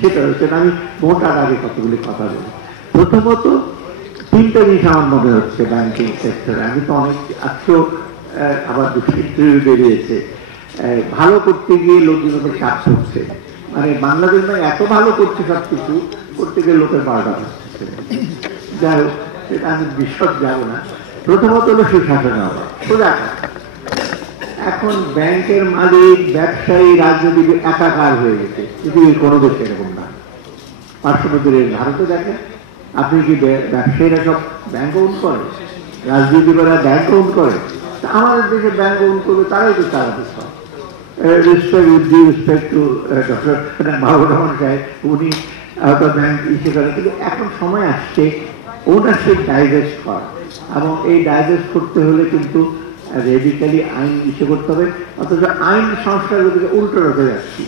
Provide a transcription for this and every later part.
সেটা হচ্ছে আমি মোটার আগে কতগুলি কথা বলি। প্রথমত তিনটা জিনিস আমার মনে হচ্ছে ব্যাংকিং সেক্টরে, আমি তো অনেক আজকেও আবার ইন্টারভিউ বেরিয়েছে, ভালো করতে গিয়ে লোকজনকে চাপ করছে, মানে বাংলাদেশ এত ভালো করছে সবকিছু করতে গিয়ে লোকের বারোটা হচ্ছে। যাই হোক, সেটা আমি বিশদ যাব না। প্রথমত হলো সুশাসন হওয়া, সোজা। এখন ব্যাংকের মালিক, ব্যবসায়ী, রাজনীতি একাকার হয়ে গেছে, পৃথিবীর কোনো দেশে এরকম না। পার্শ্ববর্তী ভারতে দেখেন আপনি কি ব্যবসায়ীরা সব ব্যাংক ওন করে, রাজনীতিবিদরা ব্যাংক ওন করে, আমাদের দেশে ব্যাংক ওন করবে তারাই তো চালাতে সব। রেসপেক্ট টু ডক্টর মাহবুব রহমান সাহেব, উনি ব্যাংক ইসে করে, কিন্তু এখন সময় আসছে ওনারশিপ ডাইজেস্ট করা, এবং এই ডাইজেস্ট করতে হলে কিন্তু রেডিক্যালি আইন ইসে করতে হবে, অথচ আইন সংস্কার থেকে উল্টো রতে যাচ্ছি।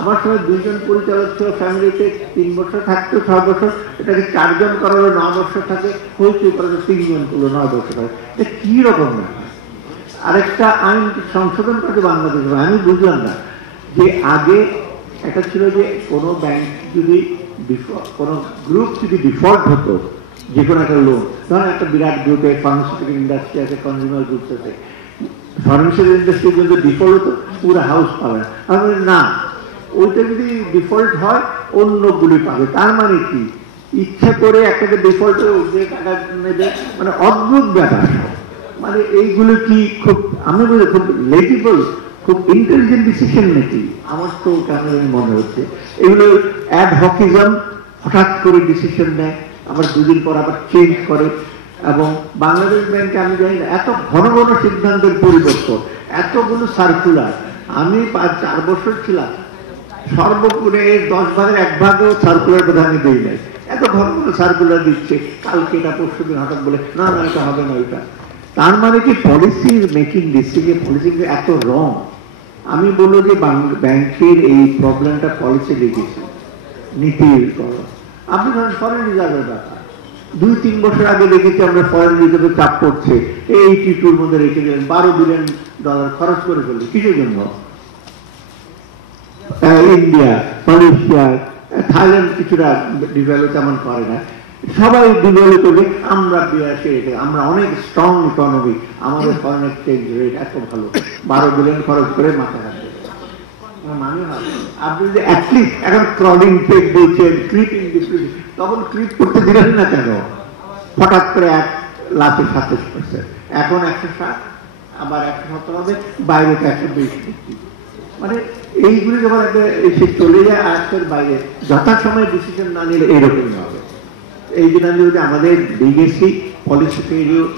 আমার সময় দুইজন পরিচালক ছিল ফ্যামিলিতে, 3 বছর থাকতো 6 বছর, এটাকে 4 জন করালো 9 বছর থাকে, হইচই করালো 3 জন করলো 9 বছর থাকে, এটা কি রকম না। আরেকটা আইন সংশোধন করতে বাংলাদেশ, আমি বুঝলাম না যে আগে একটা ছিল যে কোনো ব্যাংক যদি কোনো গ্রুপ যদি ডিফল্ট হতো, যে কোনো একটা লোন, ধরেন একটা বিরাট গ্রুপে ফার্মাসিউটিক্যাল ইন্ডাস্ট্রি আছে, কনজিউমার গ্রুপস আছে, ফার্মাসিউটিক্যাল ইন্ডাস্ট্রি যদি ডিফল্ট হতো পুরো হাউস পাবে, আমাদের না, ওইটা যদি ডিফল্ট হয় অন্যগুলি পাবে। তার মানে কি, ইচ্ছা করে একটাকে ডিফল্ট যে টাকা নেবে, মানে অদ্ভুত ব্যাপার। মানে এইগুলো কি খুব, আমি বলি খুব লেজিবল, খুব ইন্টেলিজেন্ট ডিসিশন নাকি, আমার তো কেন মনে হচ্ছে এগুলো অ্যাডহকিজম, হঠাৎ করে ডিসিশন নেয়, আবার 2 দিন পর আবার চেঞ্জ করে। এবং বাংলাদেশ ব্যাংকে আমি জানি না এত ঘন ঘন সিদ্ধান্তের পরিবর্তন, এতগুলো সার্কুলার। আমি 4 বছর ছিলাম, সর্বোপরি 10 ভাগের 1 ভাগও সার্কুলার কথা আমি দিই নাই, এত ঘন ঘন সার্কুলার দিচ্ছে, কালকে এটা পরশু দিন হঠাৎ বলে না না এটা হবে না ওইটা। তার মানে কি পলিসি মেকিং ডিসিশন, পলিসি এত রং। আমি বলবো যে ব্যাংকের এই প্রবলেমটা পলিসি লেগেছে, নীতির। আপনি ধরেন ফরেন রিজার্ভের ব্যাপার, 2-3 বছর আগে দেখেছি আমরা ফরেন রিজার্ভে চাপ পড়ছে, 82-র মধ্যে রেখে দিলেন, $12 বিলিয়ন খরচ করে ফেললেন, কিসের জন্য? ইন্ডিয়া, মালয়েশিয়া, থাইল্যান্ড কিছুটা ডিভেলপ তেমন করে না, সবাই ডিভেলপ করবে, আমরা আমরা অনেক স্ট্রং ইকোনমি, আমাদের ফরেন এক্সচেঞ্জ রেট এত ভালো, $12 বিলিয়ন খরচ করে মাথা রাখবে। মানে আপনি যে অ্যাটলিস্ট এখন ক্রলিং পেক বলছেন, ক্লিপিং ডিপ্রিসিয়েশন, তখন ক্লিপ করতে দিলেন না কেন? হঠাৎ করে 1,27%, এখন 160, আবার 170 হবে, বাইরে তো 120। মানে এইগুলি যখন এসে চলে যায় আজকের বাইরে, যথাসময়ে ডিসিশন না নিলে এইরকমই হবে। এই জন্য যদি আমাদের বিদেশি পলিসি ফেলিউর,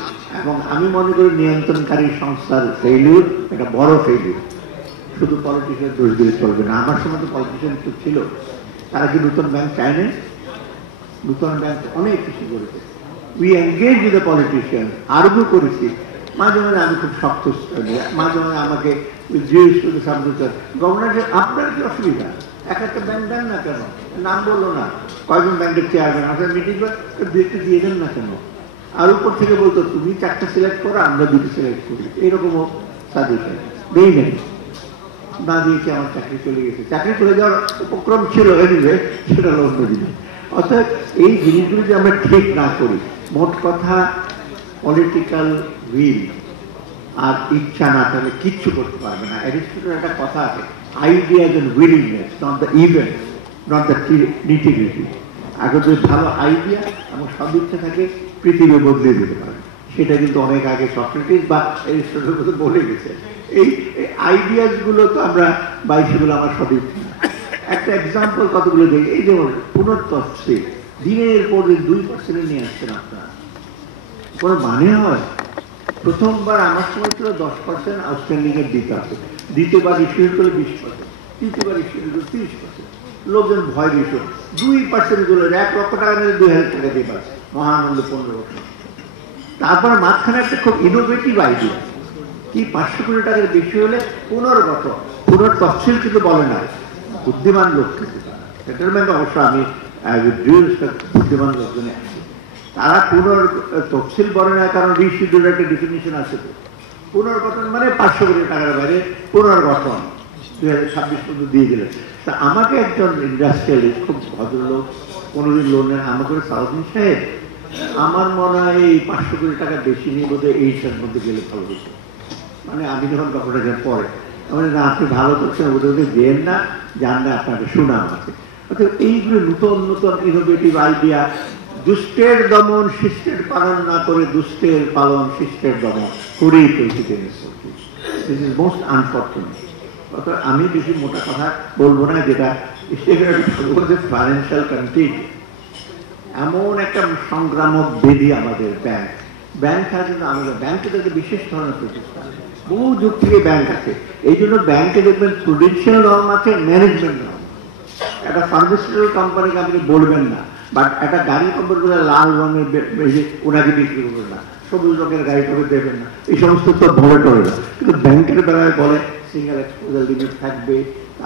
এবং আমি মনে করি নিয়ন্ত্রণকারী সংস্থার ফেলিউর একটা বড় ফেলিউর, শুধু পলিটিশিয়ান দোষ দিলে চলবে না। আমার সময় তো পলিটিশিয়ান তো ছিল, তারা কি নতুন ব্যাংক চায় না? নতুন ব্যাংক অনেক কিছু করেছে, we engage with the politician, argue করেছি, মাঝে মাঝে আমি খুব শক্ত, মাঝে মাঝে আমাকে জিজ্ঞেস করতে সামনে, গভর্নর আপনার কি অসুবিধা, একটা ব্যাংক দেন না কেন, নাম বললো না, কয়জন ব্যাংকের চেয়ারম্যান আপনার মিটিং দেখতে দিয়ে দেন না কেন, আর উপর থেকে বলতো তুমি 4টা সিলেক্ট করো, আমরা 2টি সিলেক্ট করি, এরকমও সাজেশন দেই নেই, না দিয়েছে, আমার চাকরি চলে গেছে, চাকরি চলে যাওয়ার উপক্রম ছিল, এনিওয়ে সেটা অন্য জিনিস। অর্থাৎ এই জিনিসগুলো যদি আমরা ঠিক না করি, মোট কথা পলিটিক্যাল উইল আর ইচ্ছা না থাকলে কিচ্ছু করতে পারবে না। অ্যারিস্টটলের একটা কথা আছে, ideas and willingness, not the event, not the nitty gritty. আগে যদি ভালো আইডিয়া এবং সদিচ্ছা থাকে, পৃথিবী বদলে দিতে পারে। সেটা কিন্তু অনেক আগে সক্রেটিস বা অ্যারিস্টটলের কথা বলে গেছে। এই আইডিয়াস গুলো তো আমরা সেগুলো আমার সদিচ্ছা। একটা এক্সাম্পল কতগুলো দেখি, এই যেমন পুনর্তফসিল, দিনের পর দিন 2% নিয়ে আসছেন আপনারা, কোনো মানে হয়? প্রথমবার আমার সময় ছিল 10% আউটস্ট্যান্ডিং এর দিতে হবে, দ্বিতীয়বার ইস্যু করলে 20%, তৃতীয়বার ইস্যু করলে 30%, লোকজন ভয় দিত, 2% গুলো 1 লক্ষ টাকা নিলে 2,000 টাকা দিয়ে পাচ্ছে, মহানন্দ 15 বছর। তারপর মাঝখানে একটা খুব ইনোভেটিভ আইডিয়া, কি 500 কোটি টাকার বেশি হলে পুনর্গঠন, পুনর্তফসিল কিন্তু বলে না, বুদ্ধিমান লোককে সেটেলমেন্ট, অবশ্য আমি বুদ্ধিমান লোকজনে আছি, তারা পুনর্তফসিল বলে না, কারণ রিশিডিউল একটা ডেফিনিশন আছে। পুনর্গঠন মানে 500 কোটি টাকার বাইরে পুনর্গঠন 2026 পর্যন্ত দিয়ে দিলেন, তা আমাকে একজন ইন্ডাস্ট্রিয়ালিস্ট, খুব ভদ্রলোক, কোনোদিন লোন নেন, আমাকে সাউদিন সাহেব আমার মনে হয় এই 500 কোটি টাকা বেশি নিয়ে বোধহয় এইটার মধ্যে গেলে ভালো হতো। মানে আমি যখন কথাটা যান পরে না, আপনি ভালো করছেন, ওদের যেন না, যান না, আপনাকে সুনাম আছে। অর্থাৎ এইগুলো নতুন নতুন ইনোভেটিভ আইডিয়া, দুষ্টের দমন শিষ্টের পালন না করে দুষ্টের পালন শিষ্টের দমন করেই president. This is most unfortunate. অর্থাৎ আমি বেশি মোটা কথা বলবো না, যেটা ফাইন্যান্সিয়াল কান্ট্রি এমন একটা সংক্রামক বেদি আমাদের ব্যাংক। ব্যাংক আছে, আমাদের ব্যাংকে একটা বিশেষ ধরনের প্রতিষ্ঠান, বহু যুগ থেকে ব্যাংক আছে। এই জন্য ব্যাংকে দেখবেন প্রুডেন্সিয়াল নর্ম আছে, ম্যানেজমেন্ট নর্ম। একটা ফার্মাসিউটিক্যাল কোম্পানিকে আপনি বলবেন না, বাট একটা গাড়ি কোম্পানি করে লাল রঙের ওনাকে বিক্রি করবেন না, সবুজ রঙের গাড়ি করে দেবেন না, এই সমস্ত তো ভরে টরে না। কিন্তু ব্যাংকের বেলায় বলে সিঙ্গেল এক্সপোজার লিমিট থাকবে,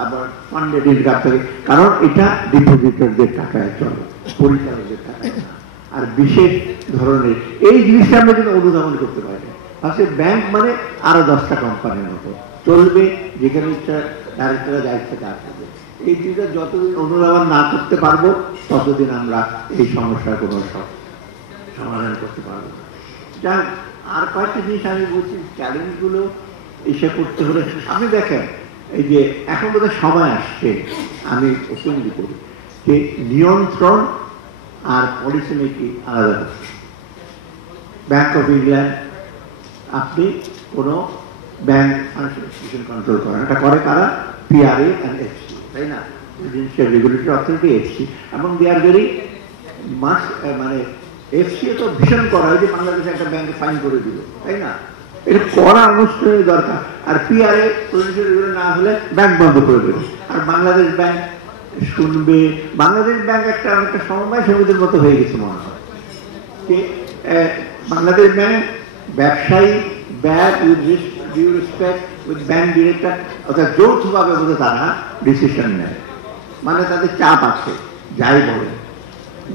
আবার ফান্ডেড ইনকাম থাকে, কারণ এটা ডিপোজিটরদের টাকায় চলে, পরিচালকদের টাকায় না। আর বিশেষ ধরনের এই জিনিসটা আমরা কিন্তু অনুধাবন করতে পারি। আসলে ব্যাংক মানে আরো 10টা কোম্পানির মতো চলবে, যেখানে ইচ্ছা ডাইরেক্টররা যা ইচ্ছা কাজ করবে। এই জিনিসটা যতদিন অনুধাবন না করতে পারবো ততদিন আমরা এই সমস্যার কোনো সমাধান করতে পারবো না। যাই আর কয়েকটা জিনিস আমি বলছি, চ্যালেঞ্জগুলো এসে করতে হলে আপনি দেখেন, এই যে এখন বোধহয় সময় আসছে, আমি ওপেনলি করি যে নিয়ন্ত্রণ আর পলিসি মেকিং আলাদা। ব্যাংক অফ ইংল্যান্ড, আপনি কোনো ব্যাংক ফাইন্যান্সিয়াল ইনস্টিটিউশন কন্ট্রোল করেন, এটা করে কারা? পিআরএ অ্যান্ড এফসি, তাই না? প্রুডেন্সিয়াল রেগুলেটরি অথরিটি, এফসি, এবং দে আর ভেরি মাস, মানে এফসি তো ভীষণ করা হয় যে বাংলাদেশে একটা ব্যাংকে ফাইন করে দিল, তাই না? এটা করা অনুষ্ঠানের দরকার। আর পিআরএ প্রুডেন্সিয়াল রেগুলেটরি না হলে ব্যাংক বন্ধ করে দেবে। আর বাংলাদেশ ব্যাংক শুনবে, বাংলাদেশ ব্যাংক একটা অনেকটা সমবায় সমিতির মতো হয়ে গেছে মনে হয়। বাংলাদেশ ব্যাংক ব্যবসায়ী bank due respect with bank director, অর্থাৎ যৌথভাবে বোধহয় তারা ডিসিশন নেয়, মানে তাদের চাপ আছে, যাই বলে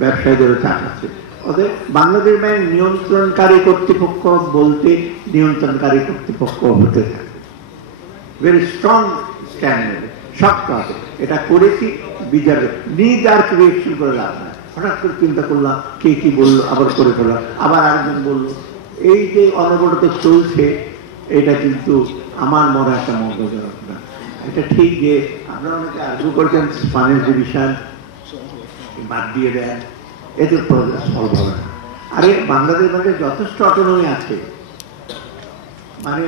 ব্যবসায়ীদেরও চাপ আছে। অতএব বাংলাদেশ ব্যাংক নিয়ন্ত্রণকারী কর্তৃপক্ষ বলতে নিয়ন্ত্রণকারী কর্তৃপক্ষ হতে থাকে, ভেরি স্ট্রং স্ট্যান্ড নেবে, শক্ত হবে। এটা করেছি বিচারে নিজ আর রিয়েকশন করে লাভ না। হঠাৎ করে চিন্তা করলাম কে কি বললো, আবার করে ফেললাম, আবার আরেকজন বললো, এই যে অনবরত চলছে, এটা কিন্তু আমার মনে একটা মঙ্গলজনক না। এটা ঠিক যে আপনারা অনেকে আর্গু করছেন ফাইন্যান্স ডিভিশন বাদ দিয়ে দেন, এতে সলভ হবে না। আরে বাংলাদেশ ব্যাংকের যথেষ্ট অটোনমি আছে। মানে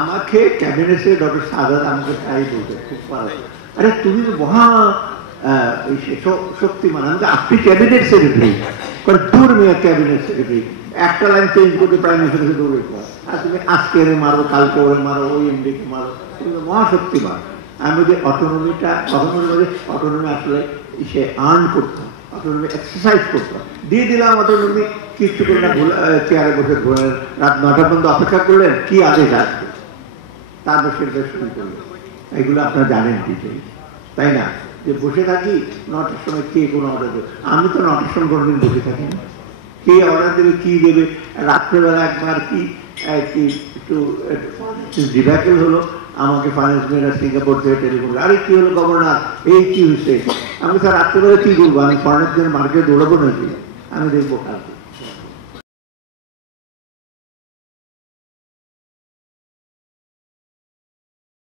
আমাকে ক্যাবিনেটে ডক্টর সাদাত আমাকে তাই বলতে খুব ভালো, আরে তুমি তো মহা শক্তিমান, আমাকে আপনি ক্যাবিনেট সেক্রেটারি, কারণ দূর মেয়ে ক্যাবিনেট সেক্রেটারি, একটা লাইন চেঞ্জ করতে প্রাইম মিনিস্টারকে দৌড়ে পড়া, আর তুমি আজকে এর মারো, কালকে ওরে মারো, ওই এমডিকে মারো, তুমি তো মহাশক্তিমান। আমি যে অটোনমিটা, অটোনমি আসলে সে আর্ন করতাম, অটোনমি এক্সারসাইজ করতাম, দিয়ে দিলাম অটোনমি, কিচ্ছু করে না, চেয়ারে বসে ঘোরেন, রাত 9টা পর্যন্ত অপেক্ষা করলেন কি আদেশ আসবে, তারপর সেটা শুরু করলেন। এগুলো আপনারা জানেন ডিটেইল, তাই না? যে বসে থাকি 9টার সময় কে কোনো অর্ডার দেবে, আমি তো 9টার সময় কোনোদিন বসে থাকি না, কে অর্ডার দেবে, কি দেবে। রাত্রেবেলা একবার কি একটু ডিব্যাকেল হলো, আমাকে ফাইন্যান্স মিনিস্টার সিঙ্গাপুর থেকে টেলিফোন, আরে কি হলো গভর্নর, এই কি হয়েছে। আমি স্যার রাত্রেবেলা কি করবো, আমি ফরেনের জন্য মার্কেটে দৌড়াবো নাকি, আমি দেখবো কালকে।